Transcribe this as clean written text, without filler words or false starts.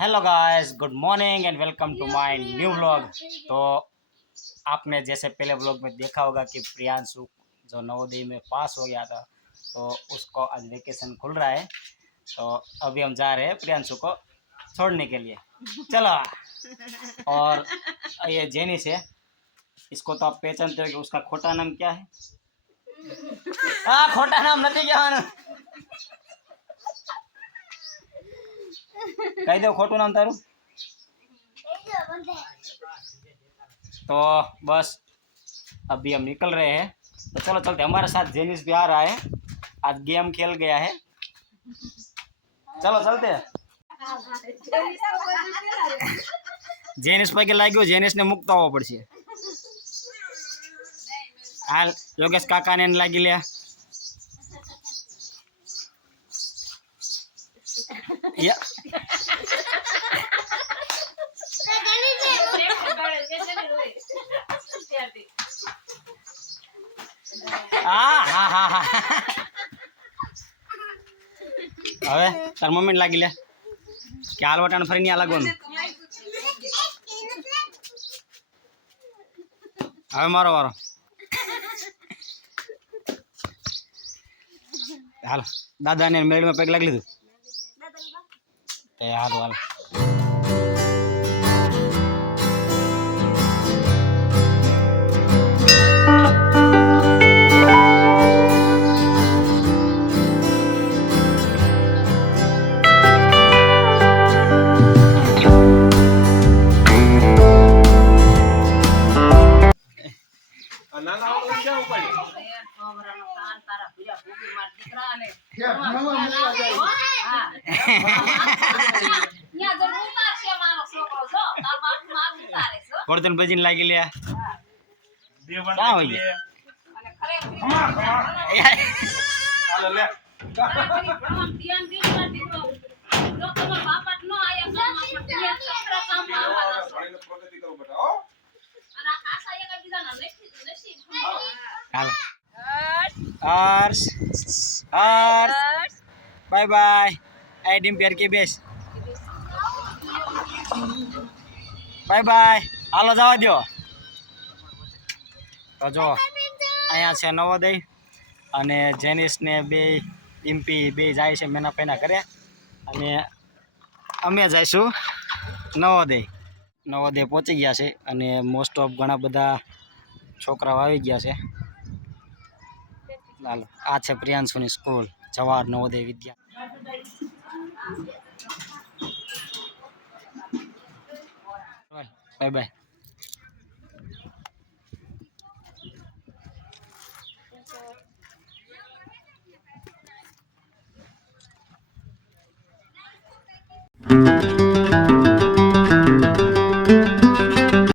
Hello guys, good morning and welcome to my new vlog. तो आपने जैसे पहले व्लॉग में देखा होगा कि प्रियांशु जो नवोदय में पास हो गया था, तो उसको आज वेकेशन खुल रहा है। तो अभी हम जा रहे हैं प्रियांशु को छोड़ने के लिए। चलो। और ये जेनिस है, इसको तो आप पहचानते हो कि उसका खोटा नाम क्या है। हाँ, खोटा नाम नहीं क्या कही दो खोटू नाम तारू। तो बस अभी हम निकल रहे हैं, तो चलो चलते। हमारे साथ जेनिस भी आ रहा है, आज गेम खेल गया है। चलो चलते हैं। जेनिस पगे लाग्यो, जेनिस ने मुक्त होवो पड़शे। हाल योगेश काका ने लागी ले। या હા હવે તાર મમ્મી ને લાગી લે કે હાલ વટાણ ફરીને આ લાગવાનું। હવે મારો વારો। હાલ દાદા ને મેળ માં પગ લાગી લીધું તે હાલ હાલ। वर्तन बजीन लागी लिया क्या हो गया आर्स आर्स बाय बाय आई डिम प्यार के बेस बाय बाय हालो जवा दो। तो जो अँ से नवोदय अने जेनिस ने बे डिम्पी बे जाए छे मेना पेना करे अने अमे जाइशु नवोदय। नवोदय पहुंची गया छे अने मोस्ट ऑफ घणा बधा छोकराओ आवी गया छे। हालो आ छे प्रियांशुनी school Jawahar Navodaya Vidya. Bye bye.